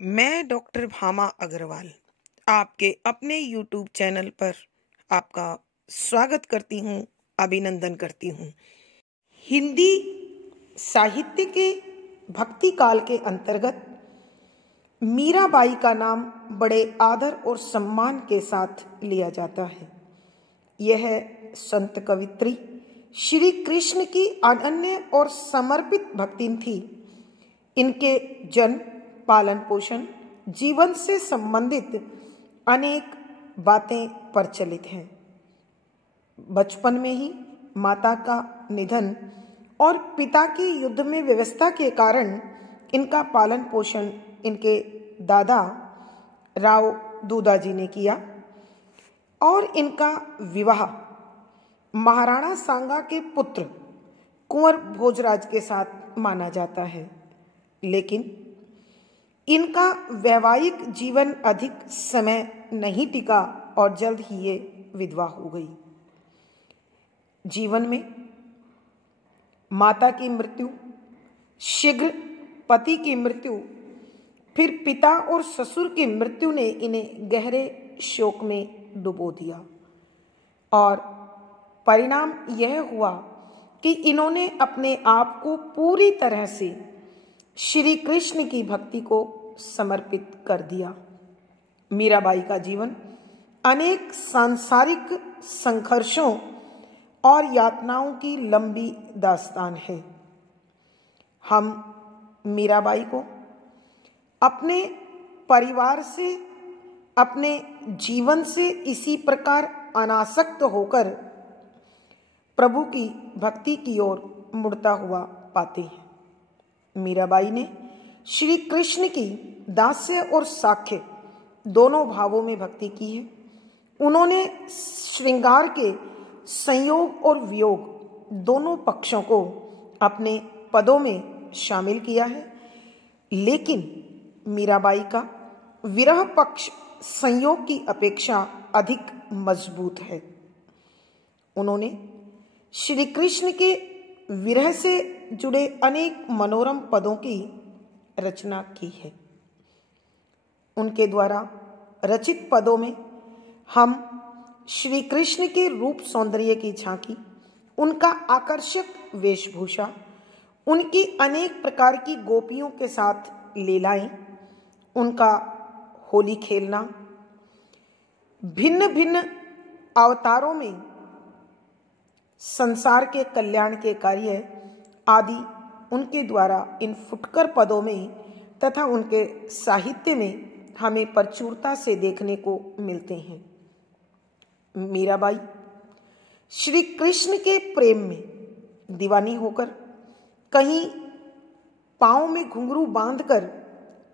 मैं डॉक्टर भामा अग्रवाल आपके अपने YouTube चैनल पर आपका स्वागत करती हूँ, अभिनंदन करती हूँ। हिंदी साहित्य के भक्ति काल के अंतर्गत मीराबाई का नाम बड़े आदर और सम्मान के साथ लिया जाता है। यह संत कवित्री श्री कृष्ण की अनन्य और समर्पित भक्तिन थी। इनके जन्म, पालन पोषण, जीवन से संबंधित अनेक बातें प्रचलित हैं। बचपन में ही माता का निधन और पिता की युद्ध में व्यवस्था के कारण इनका पालन पोषण इनके दादा राव दूदाजी ने किया और इनका विवाह महाराणा सांगा के पुत्र कुंवर भोजराज के साथ माना जाता है, लेकिन इनका वैवाहिक जीवन अधिक समय नहीं टिका और जल्द ही ये विधवा हो गई। जीवन में माता की मृत्यु, शीघ्र पति की मृत्यु, फिर पिता और ससुर की मृत्यु ने इन्हें गहरे शोक में डुबो दिया और परिणाम यह हुआ कि इन्होंने अपने आप को पूरी तरह से श्री कृष्ण की भक्ति को समर्पित कर दिया। मीराबाई का जीवन अनेक सांसारिक संघर्षों और यातनाओं की लंबी दास्तान है। हम मीराबाई को अपने परिवार से, अपने जीवन से इसी प्रकार अनासक्त होकर प्रभु की भक्ति की ओर मुड़ता हुआ पाते हैं। मीराबाई ने श्री कृष्ण की दास्य और साख्य दोनों भावों में भक्ति की है। उन्होंने श्रृंगार के संयोग और वियोग दोनों पक्षों को अपने पदों में शामिल किया है, लेकिन मीराबाई का विरह पक्ष संयोग की अपेक्षा अधिक मजबूत है। उन्होंने श्री कृष्ण के विरह से जुड़े अनेक मनोरम पदों की रचना की है। उनके द्वारा रचित पदों में हम श्री कृष्ण के रूप सौंदर्य की झांकी, उनका आकर्षक वेशभूषा, उनकी अनेक प्रकार की गोपियों के साथ लीलाएं, उनका होली खेलना, भिन्न भिन्न अवतारों में संसार के कल्याण के कार्य आदि उनके द्वारा इन फुटकर पदों में तथा उनके साहित्य में हमें प्रचुरता से देखने को मिलते हैं। मीराबाई श्री कृष्ण के प्रेम में दीवानी होकर कहीं पांव में घुंघरू बांधकर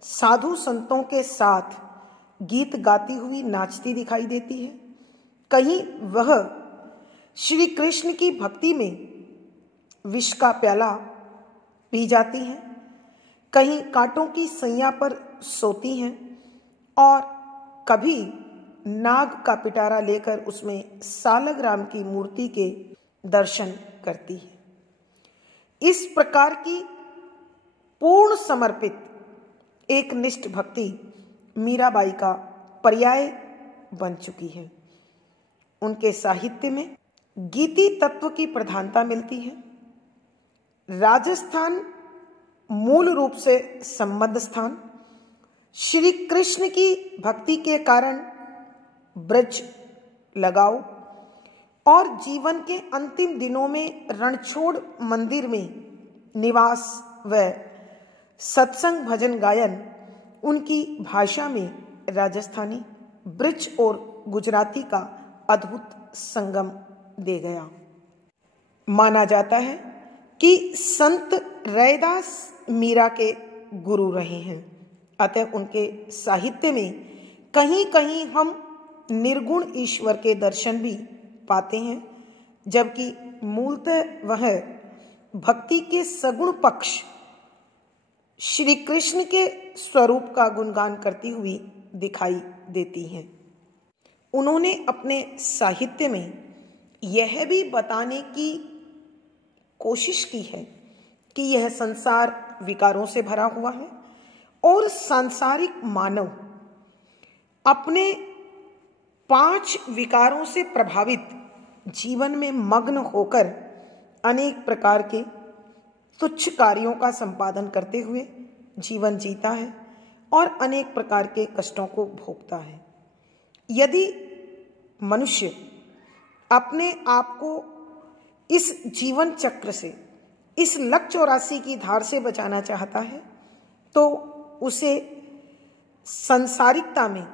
साधु संतों के साथ गीत गाती हुई नाचती दिखाई देती है। कहीं वह श्री कृष्ण की भक्ति में विष का प्याला पी जाती हैं, कहीं कांटों की सैया पर सोती हैं और कभी नाग का पिटारा लेकर उसमें सालग्राम की मूर्ति के दर्शन करती है। इस प्रकार की पूर्ण समर्पित एक निष्ठ भक्ति मीराबाई का पर्याय बन चुकी है। उनके साहित्य में गीति तत्व की प्रधानता मिलती है। राजस्थान मूल रूप से संबद्ध स्थान, श्री कृष्ण की भक्ति के कारण ब्रज लगाओ और जीवन के अंतिम दिनों में रणछोड़ मंदिर में निवास व सत्संग भजन गायन उनकी भाषा में राजस्थानी, ब्रिज और गुजराती का अद्भुत संगम दे गया। माना जाता है कि संत रैदास मीरा के गुरु रहे हैं, अतः उनके साहित्य में कहीं कहीं हम निर्गुण ईश्वर के दर्शन भी पाते हैं, जबकि मूलतः वह भक्ति के सगुण पक्ष श्री कृष्ण के स्वरूप का गुणगान करती हुई दिखाई देती हैं। उन्होंने अपने साहित्य में यह भी बताने की कोशिश की है कि यह संसार विकारों से भरा हुआ है और सांसारिक मानव अपने 5 विकारों से प्रभावित जीवन में मग्न होकर अनेक प्रकार के तुच्छ कार्यों का संपादन करते हुए जीवन जीता है और अनेक प्रकार के कष्टों को भोगता है। यदि मनुष्य अपने आप को इस जीवन चक्र से, इस लक्ष्य और राशि की धार से बचाना चाहता है, तो उसे सांसारिकता में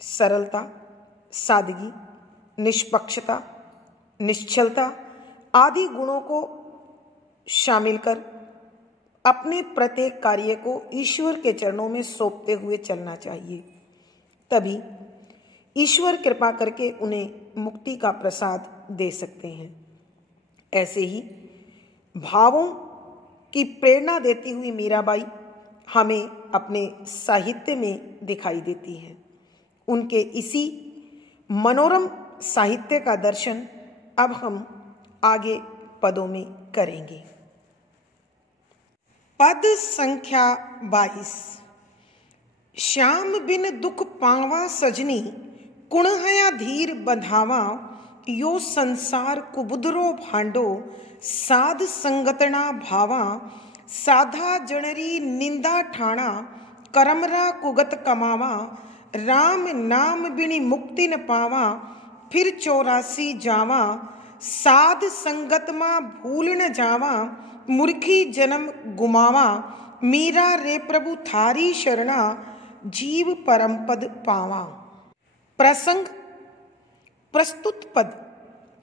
सरलता, सादगी, निष्पक्षता, निश्चलता आदि गुणों को शामिल कर अपने प्रत्येक कार्य को ईश्वर के चरणों में सौंपते हुए चलना चाहिए। तभी ईश्वर कृपा करके उन्हें मुक्ति का प्रसाद दे सकते हैं। ऐसे ही भावों की प्रेरणा देती हुई मीराबाई हमें अपने साहित्य में दिखाई देती है। उनके इसी मनोरम साहित्य का दर्शन अब हम आगे पदों में करेंगे। पद संख्या 22। श्याम बिन दुख पावा सजनी, कुण हया धीर बंधावा, यो संसार कुबुदरो भांडो, साध संगतना भावा, साधा जनरी निंदा ठाणा, करमरा कुगत कमावा, राम नाम बिनी मुक्ति न पावा, फिर 84 जावा, साध संगत मा भूल न जावा, मूर्खी जन्म गुमावा, मीरा रे प्रभु थारी शरणा, जीव परम पद पावा। प्रसंग प्रस्तुत पद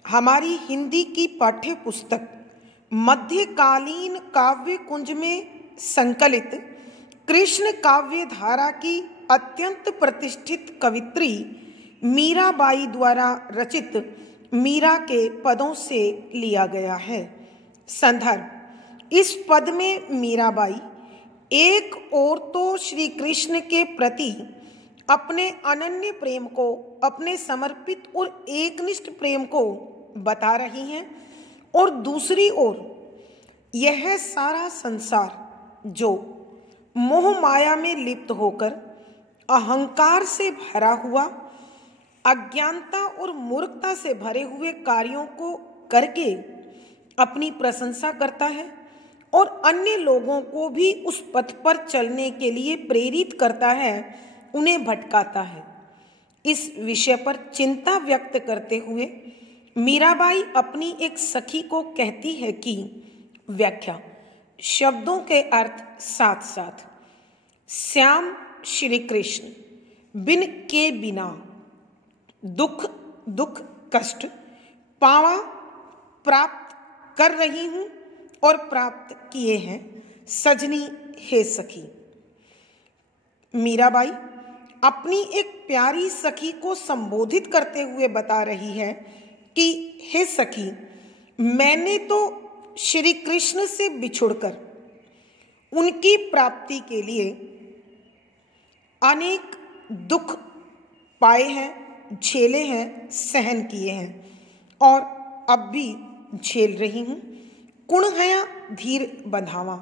हमारी हिंदी की पाठ्य पुस्तक मध्यकालीन काव्य कुंज में संकलित कृष्ण काव्य धारा की अत्यंत प्रतिष्ठित कवित्री मीराबाई द्वारा रचित मीरा के पदों से लिया गया है। संदर्भ: इस पद में मीराबाई एक ओर तो श्री कृष्ण के प्रति अपने अनन्य प्रेम को, अपने समर्पित और एकनिष्ठ प्रेम को बता रही हैं और दूसरी ओर यह सारा संसार जो मोह माया में लिप्त होकर अहंकार से भरा हुआ, अज्ञानता और मूर्खता से भरे हुए कार्यों को करके अपनी प्रशंसा करता है और अन्य लोगों को भी उस पथ पर चलने के लिए प्रेरित करता है, उन्हें भटकाता है। इस विषय पर चिंता व्यक्त करते हुए मीराबाई अपनी एक सखी को कहती है कि व्याख्या: शब्दों के अर्थ साथ साथ। श्याम श्री कृष्ण बिन के बिना, दुख दुख कष्ट, पावा प्राप्त कर रही हूं और प्राप्त किए हैं, सजनी हे सखी। मीराबाई अपनी एक प्यारी सखी को संबोधित करते हुए बता रही है कि हे सखी, मैंने तो श्री कृष्ण से बिछुड़कर उनकी प्राप्ति के लिए अनेक दुख पाए हैं, झेले हैं, सहन किए हैं और अब भी झेल रही हूं। कुण हया धीर बंधावा।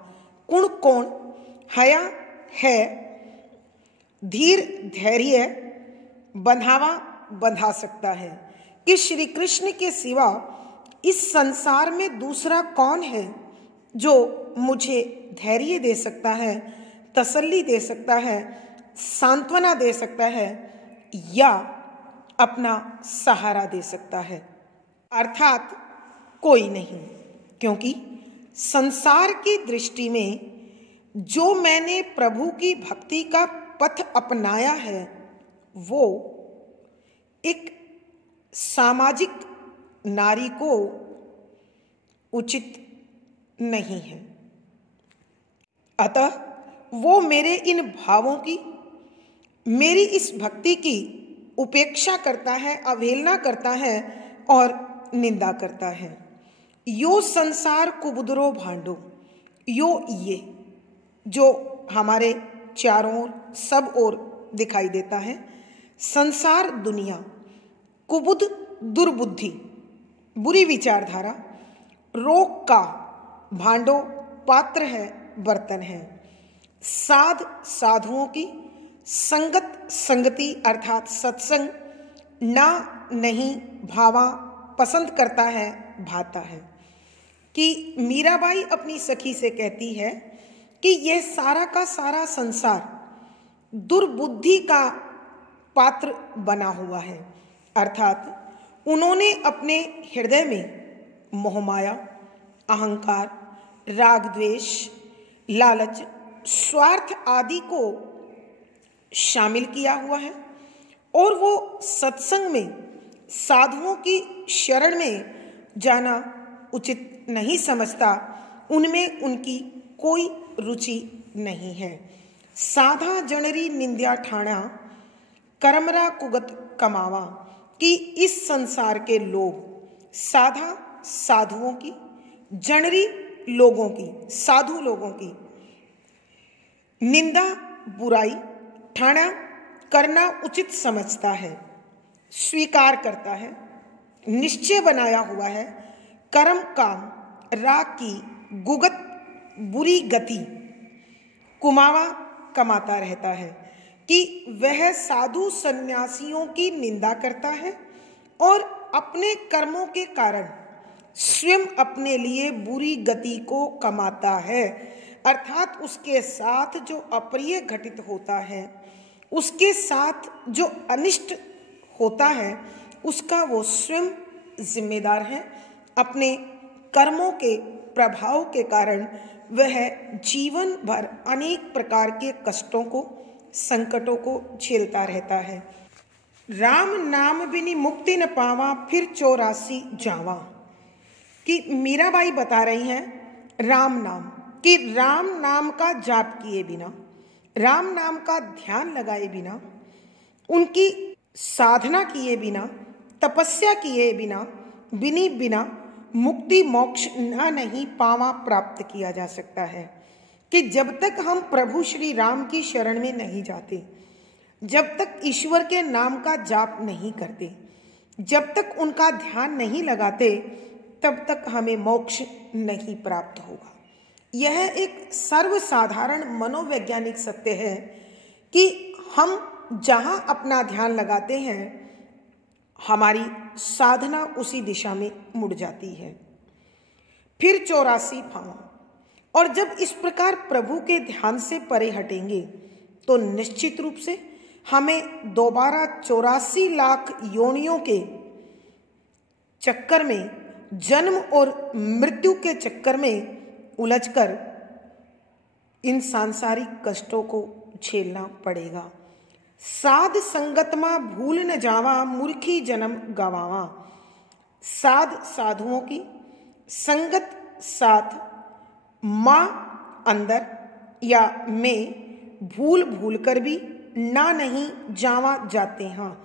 कुण कौन? हया है, धीर धैर्य, बंधावा बंधा सकता है कि श्री कृष्ण के सिवा इस संसार में दूसरा कौन है जो मुझे धैर्य दे सकता है, तसल्ली दे सकता है, सांत्वना दे सकता है या अपना सहारा दे सकता है। अर्थात कोई नहीं, क्योंकि संसार की दृष्टि में जो मैंने प्रभु की भक्ति का पथ अपनाया है वो एक सामाजिक नारी को उचित नहीं है। अतः वो मेरे इन भावों की, मेरी इस भक्ति की उपेक्षा करता है, अवहेलना करता है और निंदा करता है। यो संसार कुबुदरो भांडो, यो ये जो हमारे चारों ओर, सब ओर दिखाई देता है, संसार दुनिया, कुबुद दुर्बुद्धि, बुरी विचारधारा, रोग का, भांडो पात्र है, बर्तन है, साध साधुओं की, संगत संगति अर्थात सत्संग, ना नहीं भावा पसंद करता है भाता है। कि मीराबाई अपनी सखी से कहती है कि यह सारा का सारा संसार दुर्बुद्धि का पात्र बना हुआ है, अर्थात उन्होंने अपने हृदय में मोहमाया, अहंकार, राग द्वेष, लालच, स्वार्थ आदि को शामिल किया हुआ है और वो सत्संग में साधुओं की शरण में जाना उचित नहीं समझता, उनमें उनकी कोई रुचि नहीं है। साधा जनरी निंद्या ठाणा करमरा कुगत कमावा। कि इस संसार के लोग साधा साधुओं की, जनरी लोगों की, साधु लोगों की निंदा बुराई ठाणा करना उचित समझता है, स्वीकार करता है, निश्चय बनाया हुआ है। कर्म काम राग की गुगत बुरी गति कुमावा कमाता रहता है। कि वह साधु सन्यासियों की निंदा करता है और अपने कर्मों के कारण स्वयं अपने लिए बुरी गति को कमाता है, अर्थात उसके साथ जो अप्रिय घटित होता है, उसके साथ जो अनिष्ट होता है, उसका वो स्वयं जिम्मेदार है। अपने कर्मों के प्रभाव के कारण वह जीवन भर अनेक प्रकार के कष्टों को, संकटों को झेलता रहता है। राम नाम बिनी मुक्ति न पावा, फिर 84 जावा। कि मीराबाई बता रही हैं राम नाम, कि राम नाम का जाप किए बिना, राम नाम का ध्यान लगाए बिना, उनकी साधना किए बिना, तपस्या किए बिना, बिना मुक्ति मोक्ष न नहीं पावा प्राप्त किया जा सकता है। कि जब तक हम प्रभु श्री राम की शरण में नहीं जाते, जब तक ईश्वर के नाम का जाप नहीं करते, जब तक उनका ध्यान नहीं लगाते, तब तक हमें मोक्ष नहीं प्राप्त होगा। यह एक सर्वसाधारण मनोवैज्ञानिक सत्य है कि हम जहाँ अपना ध्यान लगाते हैं, हमारी साधना उसी दिशा में मुड़ जाती है। फिर 84 पावा। और जब इस प्रकार प्रभु के ध्यान से परे हटेंगे तो निश्चित रूप से हमें दोबारा 84 लाख योनियों के चक्कर में, जन्म और मृत्यु के चक्कर में उलझकर इन सांसारिक कष्टों को झेलना पड़ेगा। साध संगतमा भूल न जावा, मूर्खी जन्म गवावा। साध साधुओं की संगत साथ माँ अंदर या में भूल भूल कर भी ना नहीं जावा जाते हैं।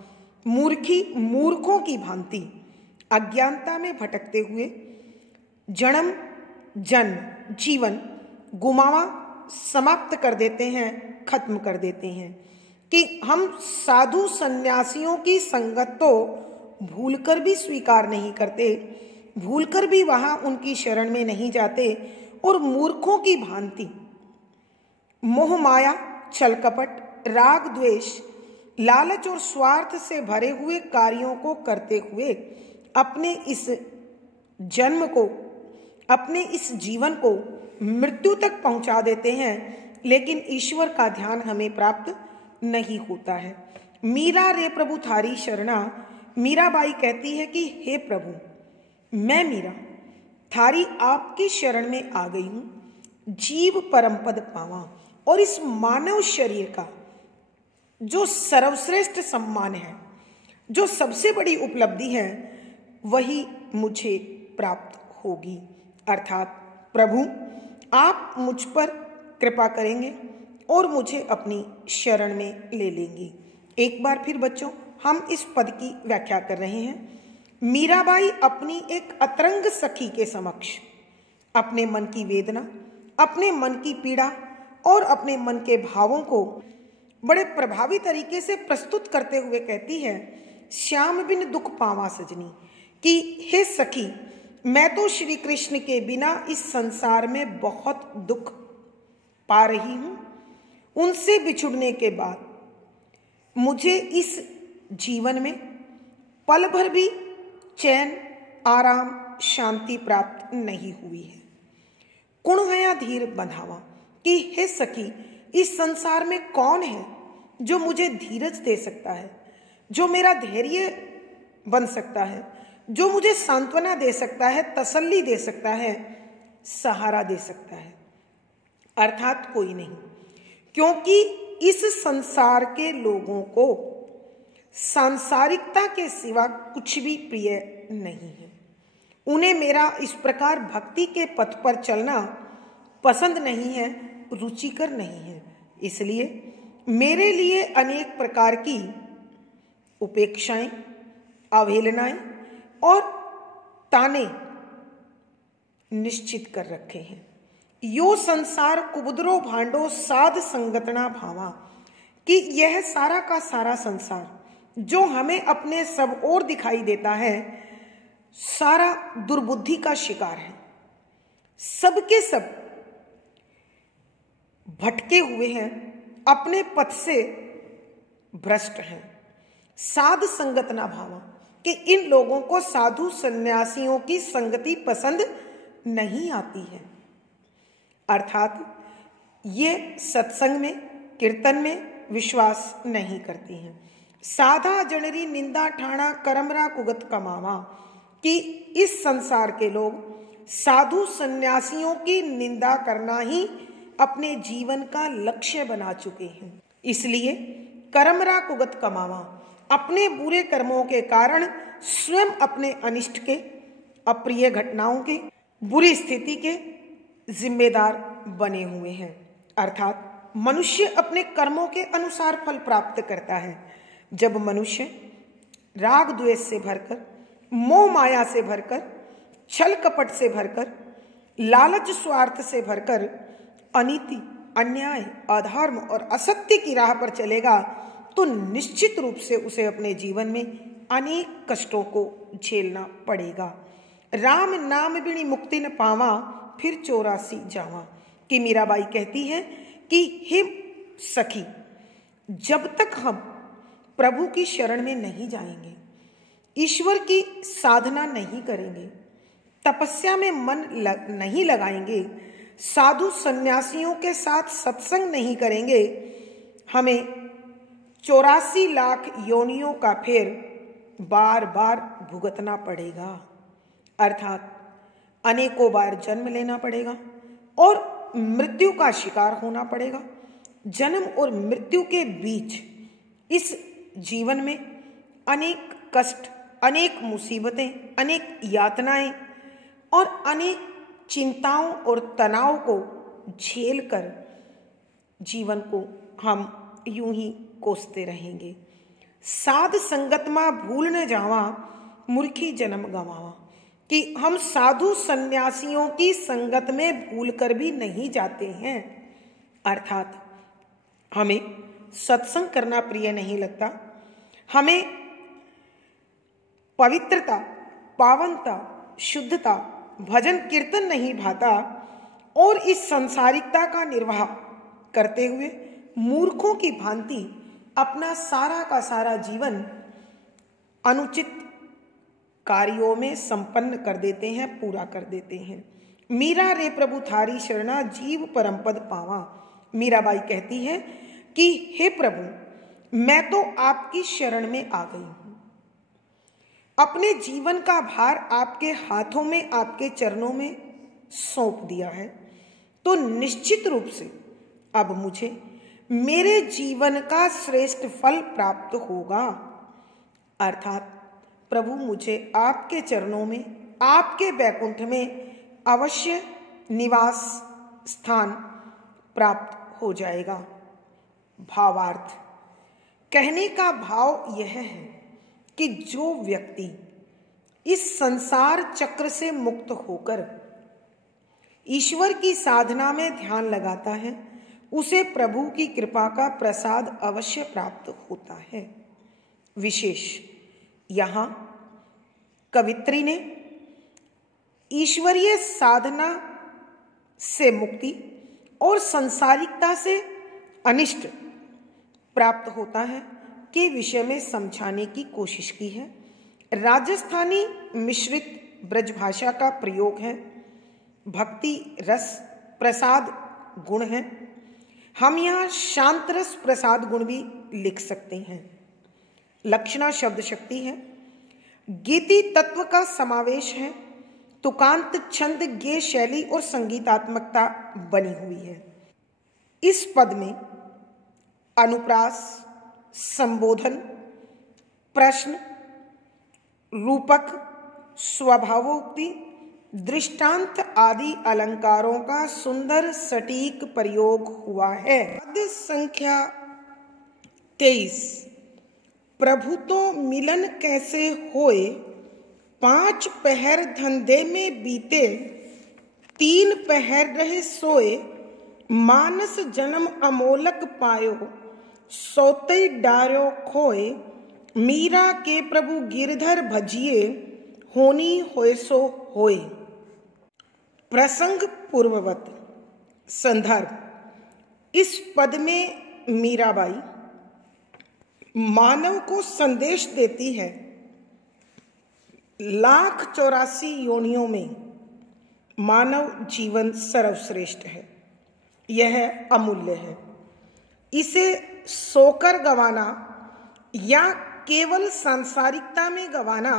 मूर्खी मूर्खों की भांति अज्ञानता में भटकते हुए जन्म जन्म जीवन गुमावा समाप्त कर देते हैं, खत्म कर देते हैं। कि हम साधु सन्यासियों की संगत तो भूलकर भी स्वीकार नहीं करते, भूलकर भी वहां उनकी शरण में नहीं जाते और मूर्खों की भांति मोह माया, छल कपट, राग द्वेष, लालच और स्वार्थ से भरे हुए कार्यों को करते हुए अपने इस जन्म को, अपने इस जीवन को मृत्यु तक पहुंचा देते हैं, लेकिन ईश्वर का ध्यान हमें प्राप्त नहीं होता है। मीरा रे प्रभु थारी शरणा। मीराबाई कहती है कि हे प्रभु, मैं मीरा थारी आपकी शरण में आ गई हूं, जीव परम पद पावा। और इस मानव शरीर का जो सर्वश्रेष्ठ सम्मान है, जो सबसे बड़ी उपलब्धि है, वही मुझे प्राप्त होगी। अर्थात प्रभु आप मुझ पर कृपा करेंगे और मुझे अपनी शरण में ले लेंगे। एक बार फिर बच्चों, हम इस पद की व्याख्या कर रहे हैं। मीराबाई अपनी एक अतरंग सखी के समक्ष अपने मन की वेदना, अपने मन की पीड़ा और अपने मन के भावों को बड़े प्रभावी तरीके से प्रस्तुत करते हुए कहती है, श्याम बिन दुख पावा सजनी। कि हे सखी, मैं तो श्री कृष्ण के बिना इस संसार में बहुत दुख पा रही हूँ, उनसे बिछुड़ने के बाद मुझे इस जीवन में पल भर भी चैन, आराम, शांति प्राप्त नहीं हुई है। कुण हया धीर बंधावा कि हे सखी, इस संसार में कौन है जो मुझे धीरज दे सकता है, जो मेरा धैर्य बन सकता है, जो मुझे सांत्वना दे सकता है, तसल्ली दे सकता है, सहारा दे सकता है। अर्थात कोई नहीं, क्योंकि इस संसार के लोगों को सांसारिकता के सिवा कुछ भी प्रिय नहीं है। उन्हें मेरा इस प्रकार भक्ति के पथ पर चलना पसंद नहीं है, रुचिकर नहीं है। इसलिए मेरे लिए अनेक प्रकार की उपेक्षाएं, अवहेलनाएं और ताने निश्चित कर रखे हैं। यो संसार कुबुदरो भांडो साध संगतना भावा कि यह सारा का सारा संसार जो हमें अपने सब ओर दिखाई देता है, सारा दुर्बुद्धि का शिकार है। सबके सब भटके हुए हैं, अपने पथ से भ्रष्ट हैं। साध संगत ना भावा कि इन लोगों को साधु सन्यासियों की संगति पसंद नहीं आती है। अर्थात ये सत्संग में, कीर्तन में विश्वास नहीं करती हैं। साधा जनरी निंदा ठाणा करमरा कुगत कमावा कि इस संसार के लोग साधु सन्यासियों की निंदा करना ही अपने जीवन का लक्ष्य बना चुके हैं। इसलिए करमरा कुगत कमावा, अपने बुरे कर्मों के कारण स्वयं अपने अनिष्ट के, अप्रिय घटनाओं के, बुरी स्थिति के जिम्मेदार बने हुए हैं। अर्थात मनुष्य अपने कर्मों के अनुसार फल प्राप्त करता है। जब मनुष्य राग द्वेष से भरकर, मोह माया से भरकर, छल कपट से भरकर, लालच स्वार्थ से भरकर अनीति, अन्याय, अधर्म और असत्य की राह पर चलेगा तो निश्चित रूप से उसे अपने जीवन में अनेक कष्टों को झेलना पड़ेगा। राम नाम बिनी मुक्ति न पावा, फिर 84 जावा कि मीराबाई कहती है कि हे सखी, जब तक हम प्रभु की शरण में नहीं जाएंगे, ईश्वर की साधना नहीं करेंगे, तपस्या में मन नहीं लगाएंगे, साधु सन्यासियों के साथ सत्संग नहीं करेंगे, हमें 84 लाख योनियों का फेर बार बार भुगतना पड़ेगा। अर्थात अनेकों बार जन्म लेना पड़ेगा और मृत्यु का शिकार होना पड़ेगा। जन्म और मृत्यु के बीच इस जीवन में अनेक कष्ट, अनेक मुसीबतें, अनेक यातनाएं और अनेक चिंताओं और तनाव को झेलकर जीवन को हम यूं ही कोसते रहेंगे। साध संगत मा भूल न जावा, मूर्खी जन्म गवावा कि हम साधु सन्यासियों की संगत में भूलकर भी नहीं जाते हैं। अर्थात हमें सत्संग करना प्रिय नहीं लगता, हमें पवित्रता, पावनता, शुद्धता, भजन कीर्तन नहीं भाता और इस सांसारिकता का निर्वाह करते हुए मूर्खों की भांति अपना सारा का सारा जीवन अनुचित कार्यों में संपन्न कर देते हैं, पूरा कर देते हैं। मीरा रे प्रभु थारी शरणा, जीव परमपद पावा। मीराबाई कहती है कि हे प्रभु, मैं तो आपकी शरण में आ गई हूं, अपने जीवन का भार आपके हाथों में, आपके चरणों में सौंप दिया है, तो निश्चित रूप से अब मुझे मेरे जीवन का श्रेष्ठ फल प्राप्त होगा। अर्थात प्रभु मुझे आपके चरणों में, आपके वैकुंठ में अवश्य निवास स्थान प्राप्त हो जाएगा। भावार्थ, कहने का भाव यह है कि जो व्यक्ति इस संसार चक्र से मुक्त होकर ईश्वर की साधना में ध्यान लगाता है, उसे प्रभु की कृपा का प्रसाद अवश्य प्राप्त होता है। विशेष यहाँ कवित्री ने ईश्वरीय साधना से मुक्ति और संसारिकता से अनिष्ट प्राप्त होता है के विषय में समझाने की कोशिश की है। राजस्थानी मिश्रित ब्रजभाषा का प्रयोग है। भक्ति रस प्रसाद गुण है। हम यहाँ शांत रस प्रसाद गुण भी लिख सकते हैं। लक्षणा शब्द शक्ति है। गीति तत्व का समावेश है। तुकांत छंद गेय शैली और संगीतात्मकता बनी हुई है। इस पद में अनुप्रास, संबोधन, प्रश्न, रूपक, स्वभावोक्ति, दृष्टांत आदि अलंकारों का सुंदर सटीक प्रयोग हुआ है। पद संख्या 23। प्रभु तो मिलन कैसे होए, 5 पहर धंधे में बीते, 3 पहर रहे सोए, मानस जन्म अमोलक पायो, सोते डार्यो खोए, मीरा के प्रभु गिरधर भजिए, होनी होए सो होए। प्रसंग पूर्ववत। संदर्भ। इस पद में मीराबाई मानव को संदेश देती है। 1,84 योनियों में मानव जीवन सर्वश्रेष्ठ है। यह अमूल्य है। इसे सोकर गंवाना या केवल सांसारिकता में गंवाना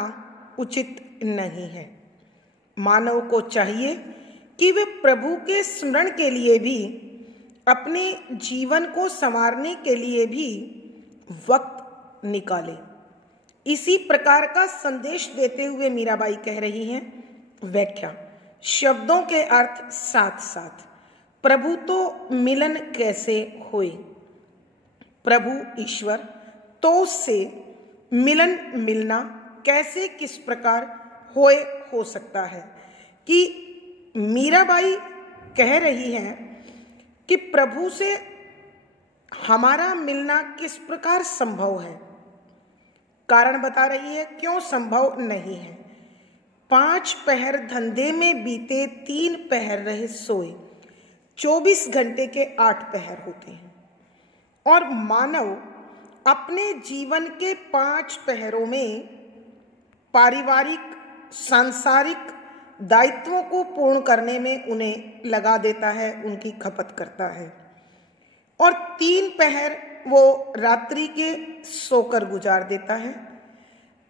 उचित नहीं है। मानव को चाहिए कि वे प्रभु के स्मरण के लिए भी, अपने जीवन को संवारने के लिए भी वक्त निकाले। इसी प्रकार का संदेश देते हुए मीराबाई कह रही हैं। व्याख्या। शब्दों के अर्थ साथ साथ। प्रभु तो मिलन कैसे होए। प्रभु ईश्वर तो से मिलन मिलना कैसे किस प्रकार होए हो सकता है कि मीराबाई कह रही हैं कि प्रभु से हमारा मिलना किस प्रकार संभव है। कारण बता रही है क्यों संभव नहीं है। 5 पहर धंधे में बीते, 3 पहर रहे सोए। 24 घंटे के 8 पहर होते हैं और मानव अपने जीवन के 5 पहरों में पारिवारिक सांसारिक दायित्वों को पूर्ण करने में उन्हें लगा देता है, उनकी खपत करता है। और 3 पहर वो रात्रि के सोकर गुजार देता है।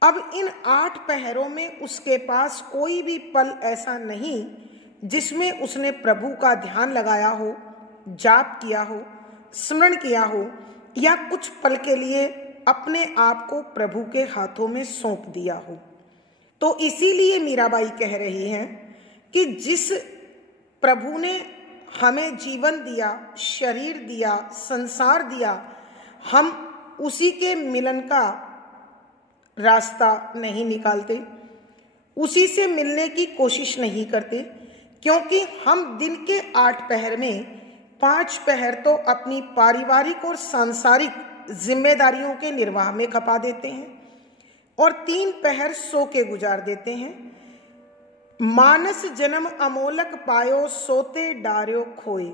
अब इन 8 पहरों में उसके पास कोई भी पल ऐसा नहीं जिसमें उसने प्रभु का ध्यान लगाया हो, जाप किया हो, स्मरण किया हो या कुछ पल के लिए अपने आप को प्रभु के हाथों में सौंप दिया हो। तो इसीलिए मीराबाई कह रही हैं कि जिस प्रभु ने हमें जीवन दिया, शरीर दिया, संसार दिया, हम उसी के मिलन का रास्ता नहीं निकालते, उसी से मिलने की कोशिश नहीं करते, क्योंकि हम दिन के 8 पहर में 5 पहर तो अपनी पारिवारिक और सांसारिक जिम्मेदारियों के निर्वाह में खपा देते हैं और 3 पहर सो के गुजार देते हैं। मानस जन्म अमोलक पायो, सोते डार्यो खोए।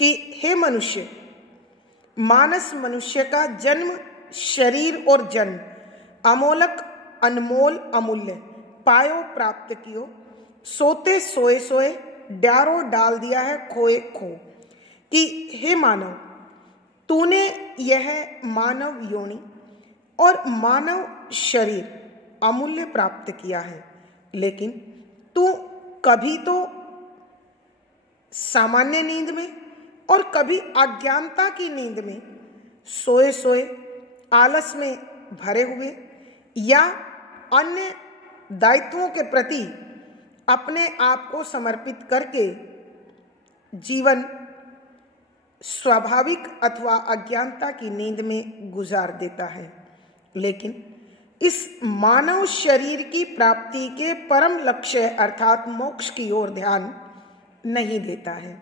कि हे मनुष्य, मानस मनुष्य का जन्म, शरीर और जन्म अमोलक अनमोल अमूल्य पायो प्राप्त कियो, सोते सोए सोए, डारो डाल दिया है, खोए खो। कि हे मानव, तूने यह मानव योनि और मानव शरीर अमूल्य प्राप्त किया है, लेकिन तू कभी तो सामान्य नींद में और कभी अज्ञानता की नींद में सोए सोए, आलस में भरे हुए या अन्य दायित्वों के प्रति अपने आप को समर्पित करके जीवन स्वाभाविक अथवा अज्ञानता की नींद में गुजार देता है, लेकिन इस मानव शरीर की प्राप्ति के परम लक्ष्य अर्थात मोक्ष की ओर ध्यान नहीं देता है।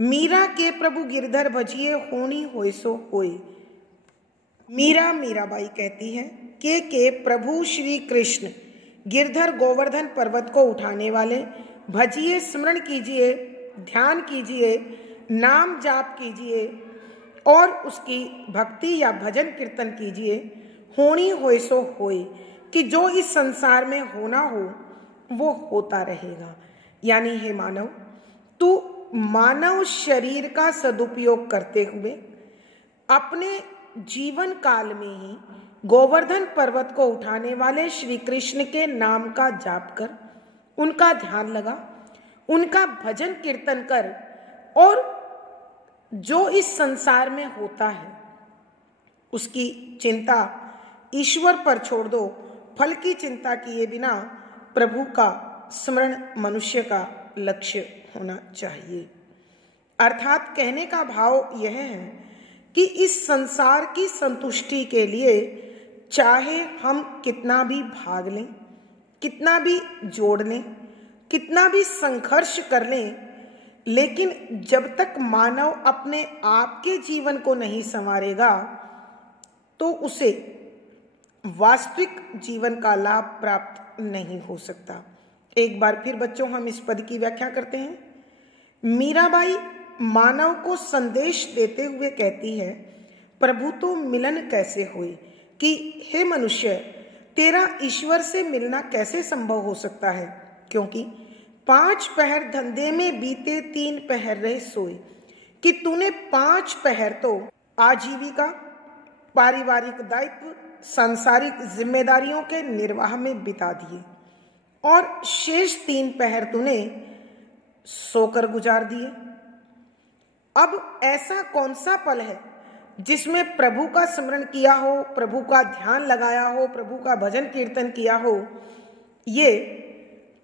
मीरा के प्रभु गिरधर भजिए, होनी होए सो होए। मीरा मीराबाई कहती है के प्रभु श्री कृष्ण गिरधर गोवर्धन पर्वत को उठाने वाले, भजिए स्मरण कीजिए, ध्यान कीजिए, नाम जाप कीजिए, और उसकी भक्ति या भजन कीर्तन कीजिए। होनी होए सो होए, कि जो इस संसार में होना हो वो होता रहेगा। यानी हे मानव, तू मानव शरीर का सदुपयोग करते हुए अपने जीवन काल में ही गोवर्धन पर्वत को उठाने वाले श्री कृष्ण के नाम का जाप कर, उनका ध्यान लगा, उनका भजन कीर्तन कर, और जो इस संसार में होता है उसकी चिंता ईश्वर पर छोड़ दो। फल की चिंता किए बिना प्रभु का स्मरण मनुष्य का लक्ष्य होना चाहिए। अर्थात कहने का भाव यह है कि इस संसार की संतुष्टि के लिए चाहे हम कितना भी भाग लें, कितना भी जोड़ लें, कितना भी संघर्ष कर लें, लेकिन जब तक मानव अपने आप के जीवन को नहीं संवारेगा तो उसे वास्तविक जीवन का लाभ प्राप्त नहीं हो सकता। एक बार फिर बच्चों हम इस पद की व्याख्या करते हैं। मीराबाई मानव को संदेश देते हुए कहती है, प्रभु तो मिलन कैसे हुए, कि हे मनुष्य, तेरा ईश्वर से मिलना कैसे संभव हो सकता है, क्योंकि 5 पहर धंधे में बीते 3 पहर रहे सोए, कि तूने 5 पहर तो आजीविका, पारिवारिक दायित्व, सांसारिक जिम्मेदारियों के निर्वाह में बिता दिए और शेष 3 पहर तूने सोकर गुजार दिए। अब ऐसा कौन सा पल है जिसमें प्रभु का स्मरण किया हो, प्रभु का ध्यान लगाया हो, प्रभु का भजन कीर्तन किया हो? ये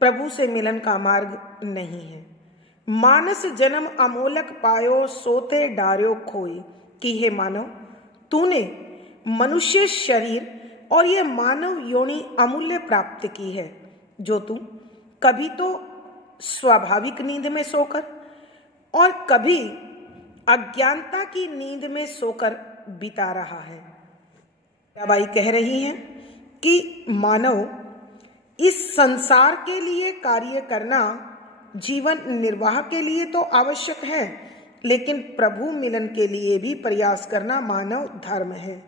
प्रभु से मिलन का मार्ग नहीं है। मानस जन्म अमोलक पायो, सोते डार्यो खोए, कि हे मानव, तूने मनुष्य शरीर और ये मानव योनि अमूल्य प्राप्त की है, जो तू कभी तो स्वाभाविक नींद में सोकर और कभी अज्ञानता की नींद में सोकर बिता रहा है। मीराबाई कह रही हैं कि मानव, इस संसार के लिए कार्य करना जीवन निर्वाह के लिए तो आवश्यक है, लेकिन प्रभु मिलन के लिए भी प्रयास करना मानव धर्म है।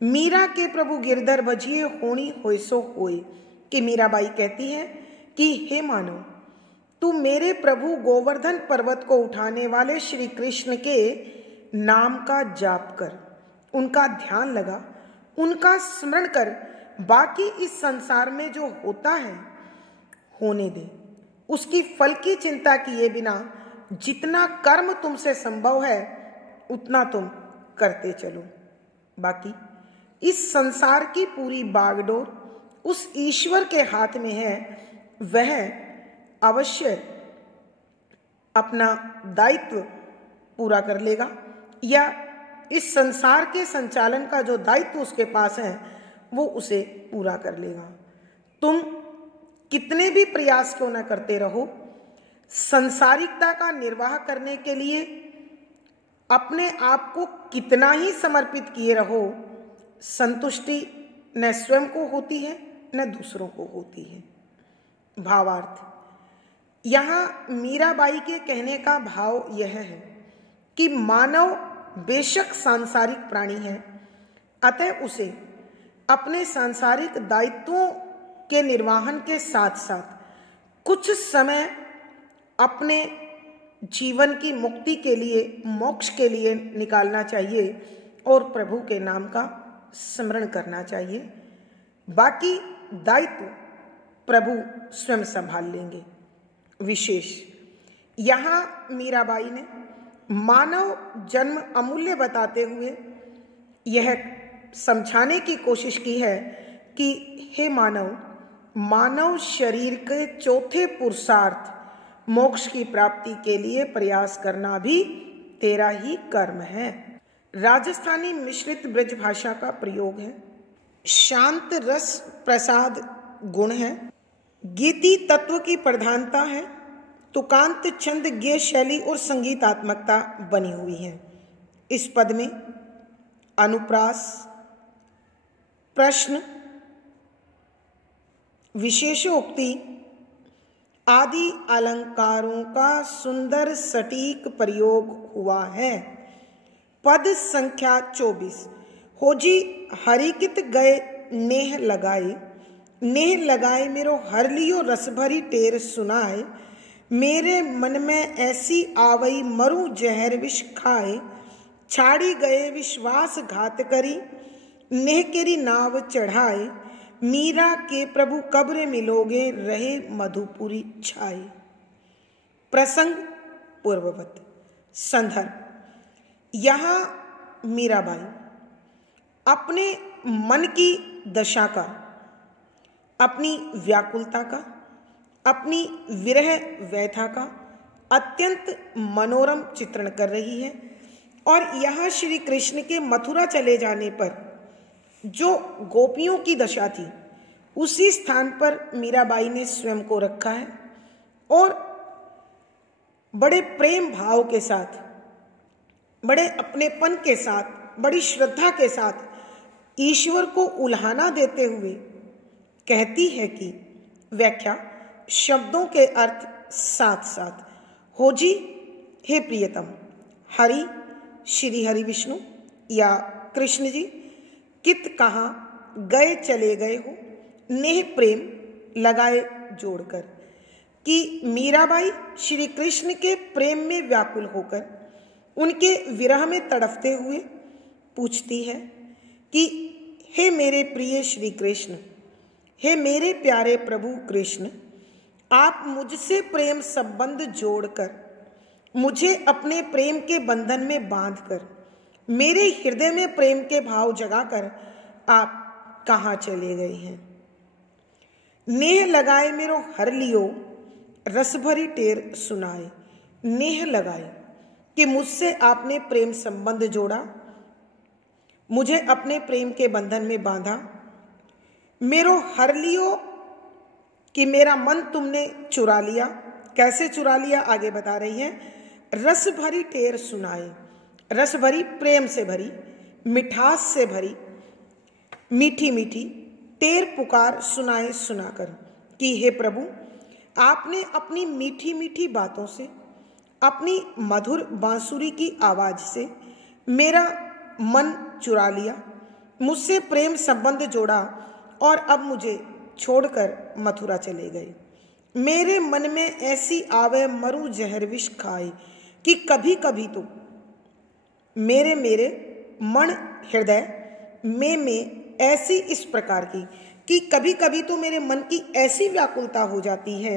मीरा के प्रभु गिरधर भजिए, होनी होए सो होए, कि मीराबाई कहती है कि हे मानव, तू मेरे प्रभु गोवर्धन पर्वत को उठाने वाले श्री कृष्ण के नाम का जाप कर, उनका ध्यान लगा, उनका स्मरण कर, बाकी इस संसार में जो होता है होने दे। उसकी फल की चिंता किए बिना जितना कर्म तुमसे संभव है उतना तुम करते चलो। बाकी इस संसार की पूरी बागडोर उस ईश्वर के हाथ में है, वह अवश्य अपना दायित्व पूरा कर लेगा, या इस संसार के संचालन का जो दायित्व उसके पास है वो उसे पूरा कर लेगा। तुम कितने भी प्रयास क्यों न करते रहो, संसारिकता का निर्वाह करने के लिए अपने आप को कितना ही समर्पित किए रहो, संतुष्टि न स्वयं को होती है न दूसरों को होती है। भावार्थ, यहाँ मीराबाई के कहने का भाव यह है कि मानव बेशक सांसारिक प्राणी है, अतः उसे अपने सांसारिक दायित्वों के निर्वहन के साथ साथ कुछ समय अपने जीवन की मुक्ति के लिए, मोक्ष के लिए निकालना चाहिए और प्रभु के नाम का स्मरण करना चाहिए। बाकी दायित्व प्रभु स्वयं संभाल लेंगे। विशेष यहाँ मीराबाई ने मानव जन्म अमूल्य बताते हुए यह समझाने की कोशिश की है कि हे मानव, मानव शरीर के चौथे पुरुषार्थ मोक्ष की प्राप्ति के लिए प्रयास करना भी तेरा ही कर्म है। राजस्थानी मिश्रित ब्रज भाषा का प्रयोग है। शांत रस प्रसाद गुण है। गीति तत्व की प्रधानता है। तुकांत छंद गेय शैली और संगीतात्मकता बनी हुई है। इस पद में अनुप्रास, प्रश्न, विशेषोक्ति आदि अलंकारों का सुंदर सटीक प्रयोग हुआ है। पद संख्या 24। हो जी हरिकित गए नेह लगाए मेरो हर लियो रस भरी टेर सुनाए। मेरे मन में ऐसी आवई मरु जहर विष खाए। छाड़ी गए विश्वास घात करी नेह केरी नाव चढ़ाए। मीरा के प्रभु कब्र मिलोगे रहे मधुपुरी छाए। प्रसंग पूर्ववत। संदर्भ। यहाँ मीराबाई अपने मन की दशा का, अपनी व्याकुलता का, अपनी विरह व्यथा का अत्यंत मनोरम चित्रण कर रही है। और यहाँ श्री कृष्ण के मथुरा चले जाने पर जो गोपियों की दशा थी उसी स्थान पर मीराबाई ने स्वयं को रखा है और बड़े प्रेम भाव के साथ, बड़े अपनेपन के साथ, बड़ी श्रद्धा के साथ ईश्वर को उल्हाना देते हुए कहती है कि व्याख्या शब्दों के अर्थ साथ साथ। हो जी हे प्रियतम, हरि श्री हरि विष्णु या कृष्ण जी, कित कहाँ गए चले गए हो नेह प्रेम लगाए जोड़कर। कि मीराबाई श्री कृष्ण के प्रेम में व्याकुल होकर उनके विरह में तड़फते हुए पूछती है कि हे मेरे प्रिय श्री कृष्ण, हे मेरे प्यारे प्रभु कृष्ण, आप मुझसे प्रेम संबंध जोड़कर, मुझे अपने प्रेम के बंधन में बांधकर, मेरे हृदय में प्रेम के भाव जगाकर आप कहाँ चले गए हैं। नेह लगाए मेरो हर लियो रस भरी टेर सुनाए। नेह लगाए कि मुझसे आपने प्रेम संबंध जोड़ा, मुझे अपने प्रेम के बंधन में बांधा। मेरो हर लियो कि मेरा मन तुमने चुरा लिया। कैसे चुरा लिया आगे बता रही है। रस भरी टेर सुनाए, रस भरी प्रेम से भरी, मिठास से भरी, मीठी मीठी टेर पुकार सुनाए सुनाकर। कि हे प्रभु, आपने अपनी मीठी मीठी बातों से, अपनी मधुर बांसुरी की आवाज से मेरा मन चुरा लिया, मुझसे प्रेम संबंध जोड़ा और अब मुझे छोड़कर मथुरा चले गए। मेरे मन में ऐसी आवे मरु जहर विष खाए। कि कभी कभी तो मेरे मन हृदय में ऐसी इस प्रकार की कि कभी कभी तो मेरे मन की ऐसी व्याकुलता हो जाती है,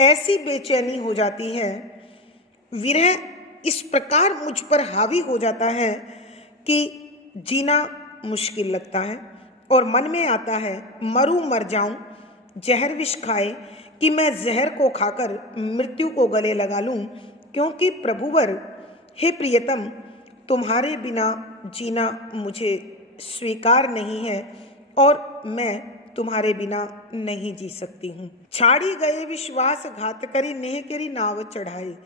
ऐसी बेचैनी हो जाती है, विरह इस प्रकार मुझ पर हावी हो जाता है कि जीना मुश्किल लगता है। और मन में आता है मरूं मर जाऊं, जहर विष खाए, कि मैं जहर को खाकर मृत्यु को गले लगा लूं। क्योंकि प्रभुवर हे प्रियतम, तुम्हारे बिना जीना मुझे स्वीकार नहीं है और मैं तुम्हारे बिना नहीं जी सकती हूँ। छाड़ी गए विश्वास घात करी नेह केरी नाव चढ़ाए।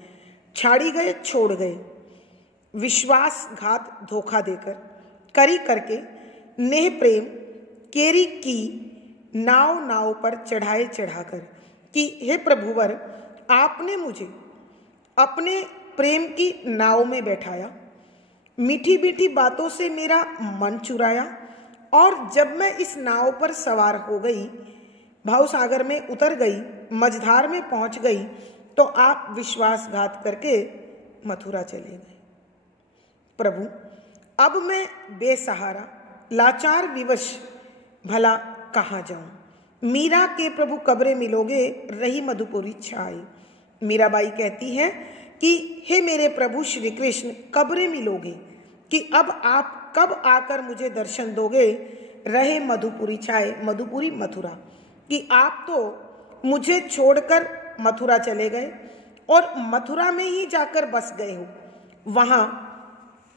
छाड़ी गए, छोड़ गए, विश्वासघात धोखा देकर, करी करके, नेह प्रेम केरी की नाव पर चढ़ाए चढ़ाकर। कि हे प्रभुवर, आपने मुझे अपने प्रेम की नाव में बैठाया, मीठी मीठी बातों से मेरा मन चुराया और जब मैं इस नाव पर सवार हो गई, भाव सागर में उतर गई, मझधार में पहुंच गई, तो आप विश्वासघात करके मथुरा चले गए। प्रभु, अब मैं बेसहारा, लाचार, विवश भला कहाँ जाऊं। मीरा के प्रभु कब्रे मिलोगे रही मधुपुरी छाए। मीराबाई कहती है कि हे मेरे प्रभु श्री कृष्ण, कब्रे मिलोगे, कि अब आप कब आकर मुझे दर्शन दोगे, रहे मधुपुरी छाए, मधुपुरी मथुरा। कि आप तो मुझे छोड़कर मथुरा चले गए और मथुरा में ही जाकर बस गए हो, वहां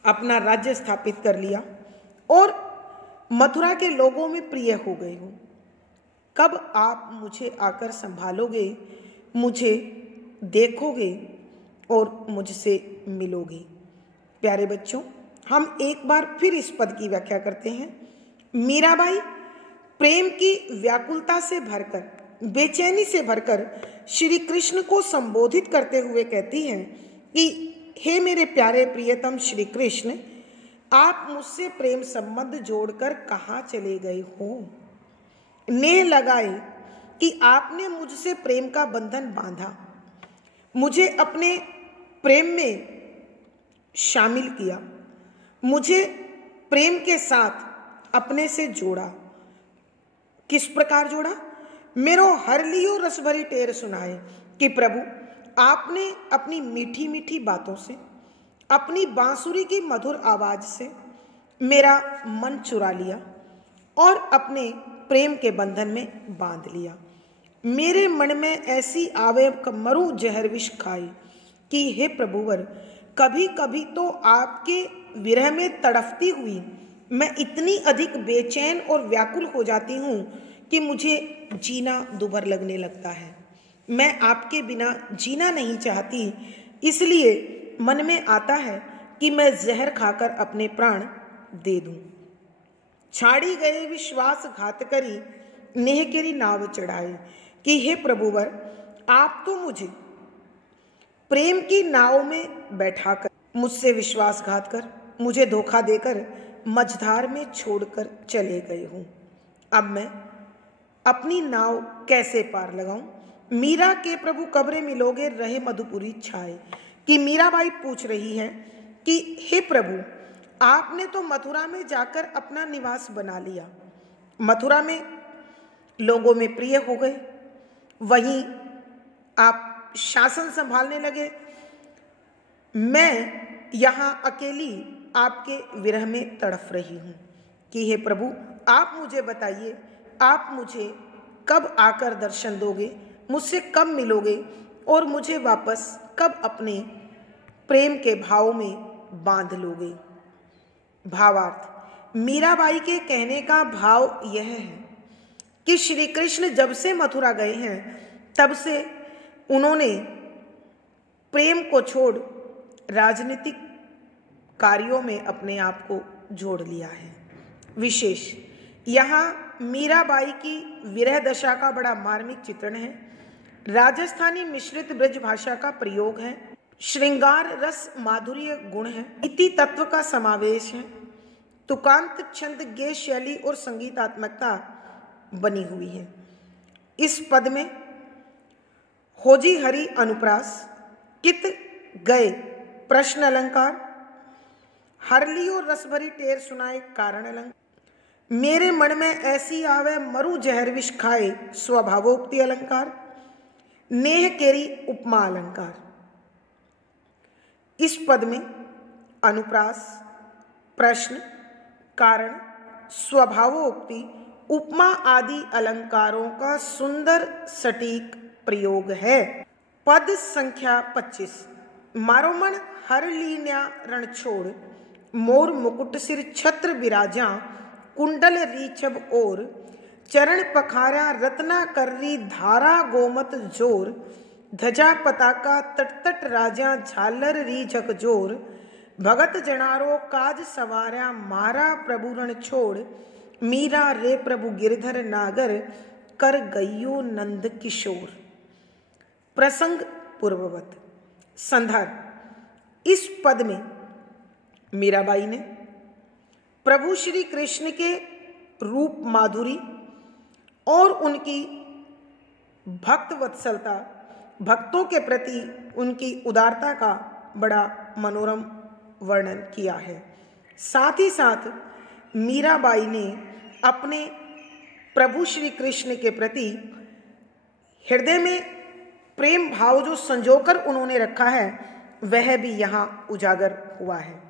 अपना राज्य स्थापित कर लिया और मथुरा के लोगों में प्रिय हो गए हो। कब आप मुझे आकर संभालोगे, मुझे देखोगे और मुझसे मिलोगे। प्यारे बच्चों, हम एक बार फिर इस पद की व्याख्या करते हैं। मीराबाई प्रेम की व्याकुलता से भरकर, बेचैनी से भरकर श्री कृष्ण को संबोधित करते हुए कहती हैं कि हे मेरे प्यारे प्रियतम श्री कृष्ण, आप मुझसे प्रेम संबंध जोड़कर कहाँ चले गए हो? नेह लगाए कि आपने मुझसे प्रेम का बंधन बांधा, मुझे अपने प्रेम में शामिल किया, मुझे प्रेम के साथ अपने से जोड़ा। किस प्रकार जोड़ा? मेरो हर लियो रस भरी टेर सुनाए कि प्रभु आपने अपनी मीठी मीठी बातों से, अपनी बांसुरी की मधुर आवाज से मेरा मन चुरा लिया और अपने प्रेम के बंधन में बांध लिया। मेरे मन में ऐसी आवे मरु जहर विष खाई कि हे प्रभुवर, कभी कभी तो आपके विरह में तड़फती हुई मैं इतनी अधिक बेचैन और व्याकुल हो जाती हूँ कि मुझे जीना दुभर लगने लगता है। मैं आपके बिना जीना नहीं चाहती, इसलिए मन में आता है कि मैं जहर खाकर अपने प्राण दे दूं। छाड़ी गए विश्वासघात करी, नेह केरी नाव चढ़ाई कि हे प्रभुवर, आप तो मुझे प्रेम की नाव में बैठाकर मुझसे विश्वासघात कर, मुझे धोखा देकर मझधार में छोड़कर चले गए हूँ। अब मैं अपनी नाव कैसे पार लगाऊं? मीरा के प्रभु कब्रे मिलोगे रहे मधुपुरी छाए कि मीराबाई पूछ रही है कि हे प्रभु, आपने तो मथुरा में जाकर अपना निवास बना लिया, मथुरा में लोगों में प्रिय हो गए, वहीं आप शासन संभालने लगे, मैं यहाँ अकेली आपके विरह में तड़फ रही हूँ कि हे प्रभु, आप मुझे बताइए, आप मुझे कब आकर दर्शन दोगे, मुझसे कब मिलोगे और मुझे वापस कब अपने प्रेम के भाव में बांध लोगे। भावार्थ, मीराबाई के कहने का भाव यह है कि श्री कृष्ण जब से मथुरा गए हैं तब से उन्होंने प्रेम को छोड़ राजनीतिक कार्यों में अपने आप को जोड़ लिया है। विशेष यहाँ मीराबाई की विरह दशा का बड़ा मार्मिक चित्रण है। राजस्थानी मिश्रित ब्रज भाषा का प्रयोग है, श्रृंगार रस माधुर्य गुण है, इति तत्व का समावेश है, तुकांत छंद गेय शैली और संगीतात्मकता बनी हुई है। इस पद में होजी हरि अनुप्रास, कित गए प्रश्न अलंकार, हरली और रस भरी टेर सुनाए कारण अलंकार, मेरे मन में ऐसी आवे मरु जहर विष खाए स्वभावोक्ति अलंकार, नेह केरी उपमा अलंकार। इस पद में अनुप्रास, प्रश्न, कारण, स्वभावोक्ति, उपमा आदि अलंकारों का सुंदर सटीक प्रयोग है। पद संख्या 25। मारो मन हर लीन्या रण छोड़, मोर मुकुट सिर छत्र विराजा, कुंडल रीछब और चरण पखारा रत्ना कर्री धारा गोमत जोर, ध्वजा पताका तट तट राजा झालर रीझक जोर, भगत जनारो काज सवारा मारा प्रभु रण छोड़, मीरा रे प्रभु गिरधर नागर कर गयो नंद किशोर। प्रसंग पूर्ववत। संदर्भ, इस पद में मीराबाई ने प्रभु श्री कृष्ण के रूप माधुरी और उनकी भक्त वत्सलता, भक्तों के प्रति उनकी उदारता का बड़ा मनोरम वर्णन किया है। साथ ही साथ मीराबाई ने अपने प्रभु श्री कृष्ण के प्रति हृदय में प्रेम भाव जो संजोकर उन्होंने रखा है वह भी यहाँ उजागर हुआ है।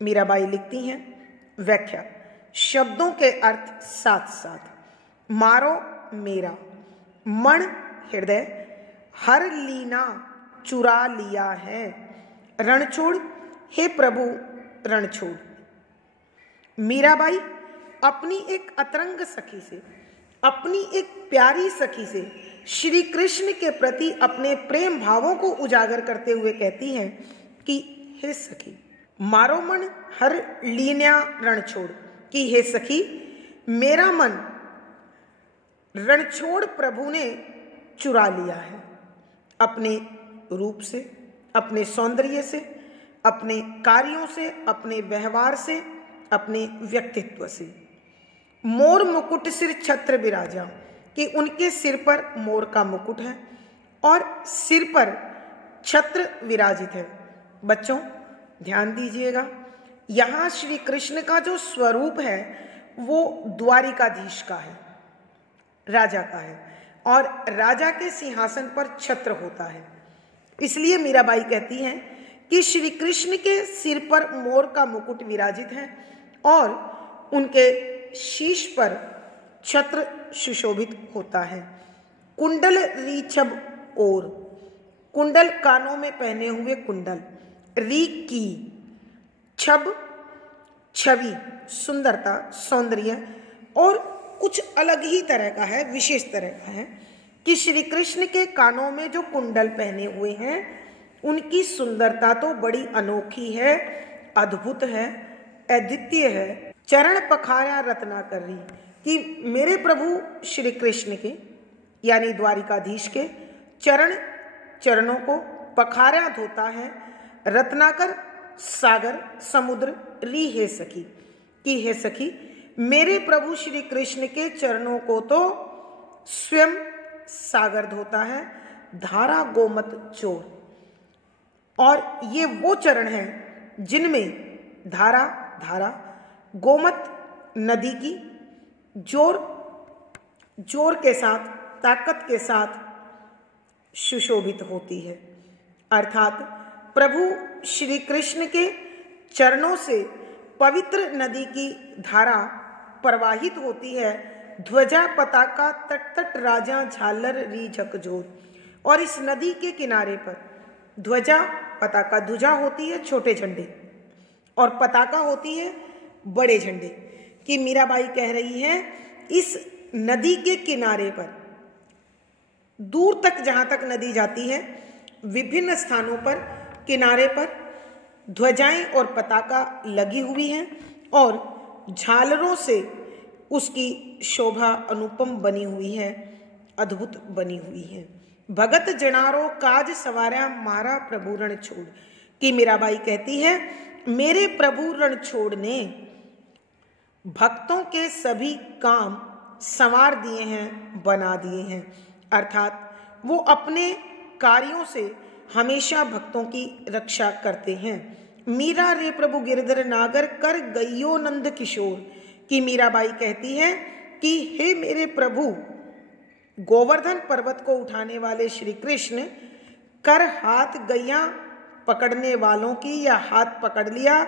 मीराबाई लिखती हैं, व्याख्या, शब्दों के अर्थ साथ साथ। मारो मेरा, मन हृदय, हर लीना चुरा लिया है, रणछोड़ हे प्रभु रणछोड़। मीराबाई अपनी एक अतरंग सखी से, अपनी एक प्यारी सखी से श्री कृष्ण के प्रति अपने प्रेम भावों को उजागर करते हुए कहती हैं कि हे सखी, मारो मन हर लीन्या रणछोड़, कि हे सखी, मेरा मन रणछोड़ प्रभु ने चुरा लिया है, अपने रूप से, अपने सौंदर्य से, अपने कार्यों से, अपने व्यवहार से, अपने व्यक्तित्व से। मोर मुकुट सिर छत्र विराजा, कि उनके सिर पर मोर का मुकुट है और सिर पर छत्र विराजित है। बच्चों ध्यान दीजिएगा, यहाँ श्री कृष्ण का जो स्वरूप है वो द्वारिकाधीश का है, राजा का है, और राजा के सिंहासन पर छत्र होता है। इसलिए मीराबाई कहती हैं कि श्री कृष्ण के सिर पर मोर का मुकुट विराजित है और उनके शीश पर छत्र सुशोभित होता है। कुंडल रीछब ओर, कुंडल कानों में पहने हुए कुंडल, री की, छब छवि, सुंदरता, सौंदर्य, और कुछ अलग ही तरह का है, विशेष तरह का है कि श्री कृष्ण के कानों में जो कुंडल पहने हुए हैं उनकी सुंदरता तो बड़ी अनोखी है, अद्भुत है, अद्वितीय है। चरण पखारा रत्नाकर री, कि मेरे प्रभु श्री कृष्ण के यानी द्वारिकाधीश के चरणों को पखारा धोता है रत्नाकर, सागर, समुद्र, री हे सखी, कि हे सखी मेरे प्रभु श्री कृष्ण के चरणों को तो स्वयं सागर धोता है, धारा गोमत चोर। और ये वो चरण हैं जिनमें धारा गोमत नदी की जोर के साथ, ताकत के साथ सुशोभित होती है। अर्थात प्रभु श्री कृष्ण के चरणों से पवित्र नदी की धारा प्रवाहित होती है। ध्वजा पताका तट तट राजा झालर री झकझोर, और इस नदी के किनारे पर ध्वजा, पताका, ध्वजा होती है छोटे झंडे और पताका होती है बड़े झंडे, कि मीराबाई कह रही है इस नदी के किनारे पर दूर तक, जहां तक नदी जाती है, विभिन्न स्थानों पर किनारे पर ध्वजाएं और पताका लगी हुई हैं और झालरों से उसकी शोभा अनुपम बनी हुई है, अद्भुत बनी हुई है। भगत जनारो काज सवारा मारा प्रभु रण छोड़, कि मीराबाई कहती है मेरे प्रभु रण छोड़ ने भक्तों के सभी काम संवार दिए हैं, बना दिए हैं। अर्थात वो अपने कार्यों से हमेशा भक्तों की रक्षा करते हैं। मीरा रे प्रभु गिरधर नागर कर गइयो नंद किशोर, की मीराबाई कहती है कि हे मेरे प्रभु गोवर्धन पर्वत को उठाने वाले श्री कृष्ण कर हाथ गैया पकड़ने वालों की, या हाथ पकड़ लिया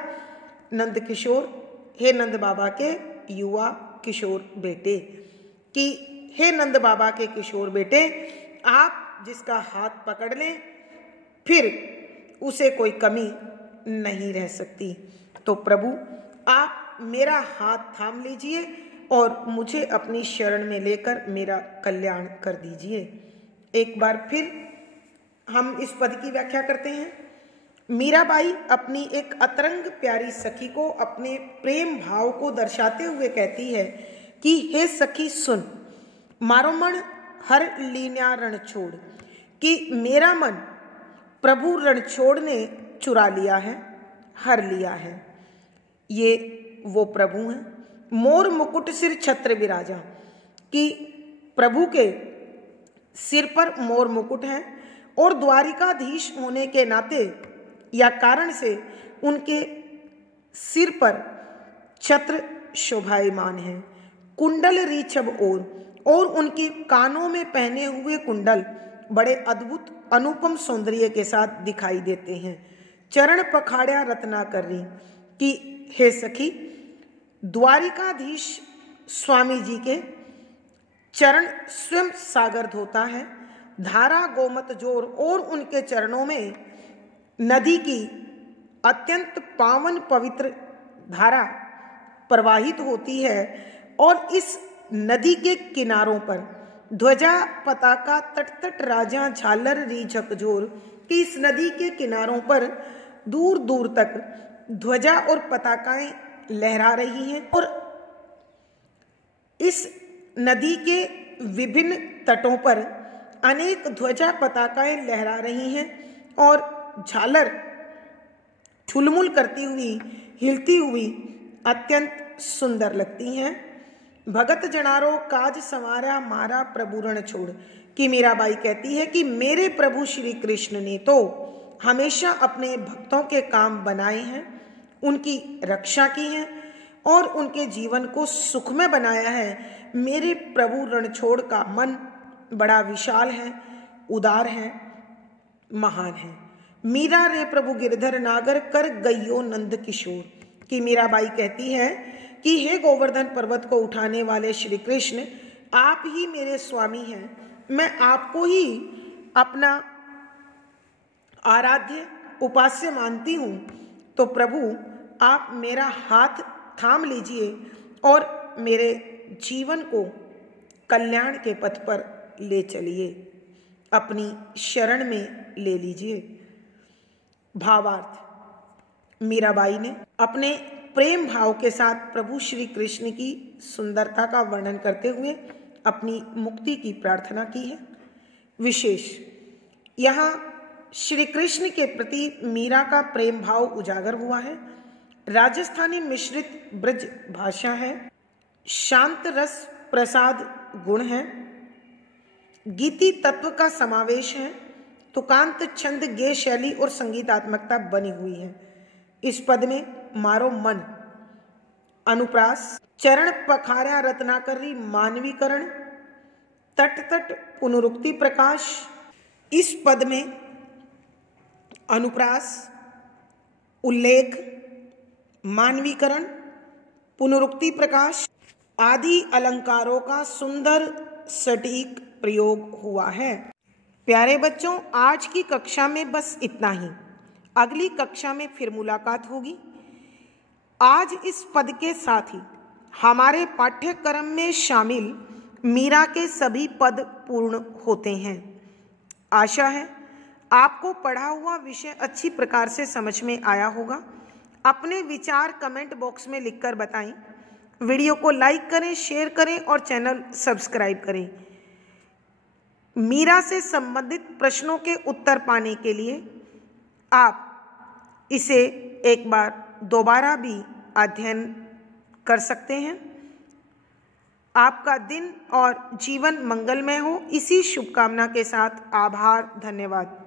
नंद किशोर, हे नंद बाबा के युवा किशोर बेटे, कि हे नंद बाबा के किशोर बेटे आप जिसका हाथ पकड़ लें फिर उसे कोई कमी नहीं रह सकती। तो प्रभु आप मेरा हाथ थाम लीजिए और मुझे अपनी शरण में लेकर मेरा कल्याण कर दीजिए। एक बार फिर हम इस पद की व्याख्या करते हैं। मीराबाई अपनी एक अतरंग प्यारी सखी को अपने प्रेम भाव को दर्शाते हुए कहती है कि हे सखी सुन, मारो मन हर लीन्या रण छोड़, कि मेरा मन प्रभु रणछोड़ ने चुरा लिया है, हर लिया है। ये वो प्रभु हैं। मोर मुकुट सिर छत्र विराजा, कि प्रभु के सिर पर मोर मुकुट है और द्वारिकाधीश होने के नाते या कारण से उनके सिर पर छत्र शोभायमान है। कुंडल रीछब और उनके कानों में पहने हुए कुंडल बड़े अद्भुत अनुपम सौंदर्य के साथ दिखाई देते हैं। चरण पखाड़िया रत्नाकर री, कि हे सखी द्वारिकाधीश स्वामी जी के चरण स्वयं सागर धोता है, धारा गोमत जोर, और उनके चरणों में नदी की अत्यंत पावन पवित्र धारा प्रवाहित होती है और इस नदी के किनारों पर ध्वजा पताका तट तट राजा झालर री झकझोर, कि इस नदी के किनारों पर दूर दूर तक ध्वजा और पताकाएं लहरा रही हैं और इस नदी के विभिन्न तटों पर अनेक ध्वजा पताकाएं लहरा रही हैं और झालर ठुलमुल करती हुई, हिलती हुई अत्यंत सुंदर लगती हैं। भगत जनारो काज संवारा मारा प्रभु रण छोड़, कि मीराबाई कहती है कि मेरे प्रभु श्री कृष्ण ने तो हमेशा अपने भक्तों के काम बनाए हैं, उनकी रक्षा की है और उनके जीवन को सुखमय बनाया है। मेरे प्रभु रणछोड़ का मन बड़ा विशाल है, उदार है, महान है। मीरा रे प्रभु गिरधर नागर कर गइयो नंद किशोर, कि मीराबाई कहती है कि हे गोवर्धन पर्वत को उठाने वाले श्री कृष्ण, आप ही मेरे स्वामी हैं। मैं आपको ही अपना आराध्य उपास्य मानती हूँ। तो प्रभु आप मेरा हाथ थाम लीजिए और मेरे जीवन को कल्याण के पथ पर ले चलिए, अपनी शरण में ले लीजिए। भावार्थ, मीराबाई ने अपने प्रेम भाव के साथ प्रभु श्री कृष्ण की सुंदरता का वर्णन करते हुए अपनी मुक्ति की प्रार्थना की है। विशेष, यहाँ श्री कृष्ण के प्रति मीरा का प्रेम भाव उजागर हुआ है। राजस्थानी मिश्रित ब्रज भाषा है, शांत रस प्रसाद गुण है, गीति तत्व का समावेश है, तुकांत छंद गेय शैली और संगीतात्मकता बनी हुई है। इस पद में मारो मन, अनुप्रास, चरण पखारा रत्नाकरी मानवीकरण, तट तट पुनरुक्ति प्रकाश। इस पद में अनुप्रास, उल्लेख, मानवीकरण, पुनरुक्ति प्रकाश आदि अलंकारों का सुंदर सटीक प्रयोग हुआ है। प्यारे बच्चों, आज की कक्षा में बस इतना ही। अगली कक्षा में फिर मुलाकात होगी। आज इस पद के साथ ही हमारे पाठ्यक्रम में शामिल मीरा के सभी पद पूर्ण होते हैं। आशा है आपको पढ़ा हुआ विषय अच्छी प्रकार से समझ में आया होगा। अपने विचार कमेंट बॉक्स में लिखकर बताएं। वीडियो को लाइक करें, शेयर करें और चैनल सब्सक्राइब करें। मीरा से संबंधित प्रश्नों के उत्तर पाने के लिए आप इसे एक बार दोबारा भी अध्ययन कर सकते हैं। आपका दिन और जीवन मंगलमय हो, इसी शुभकामना के साथ आभार, धन्यवाद।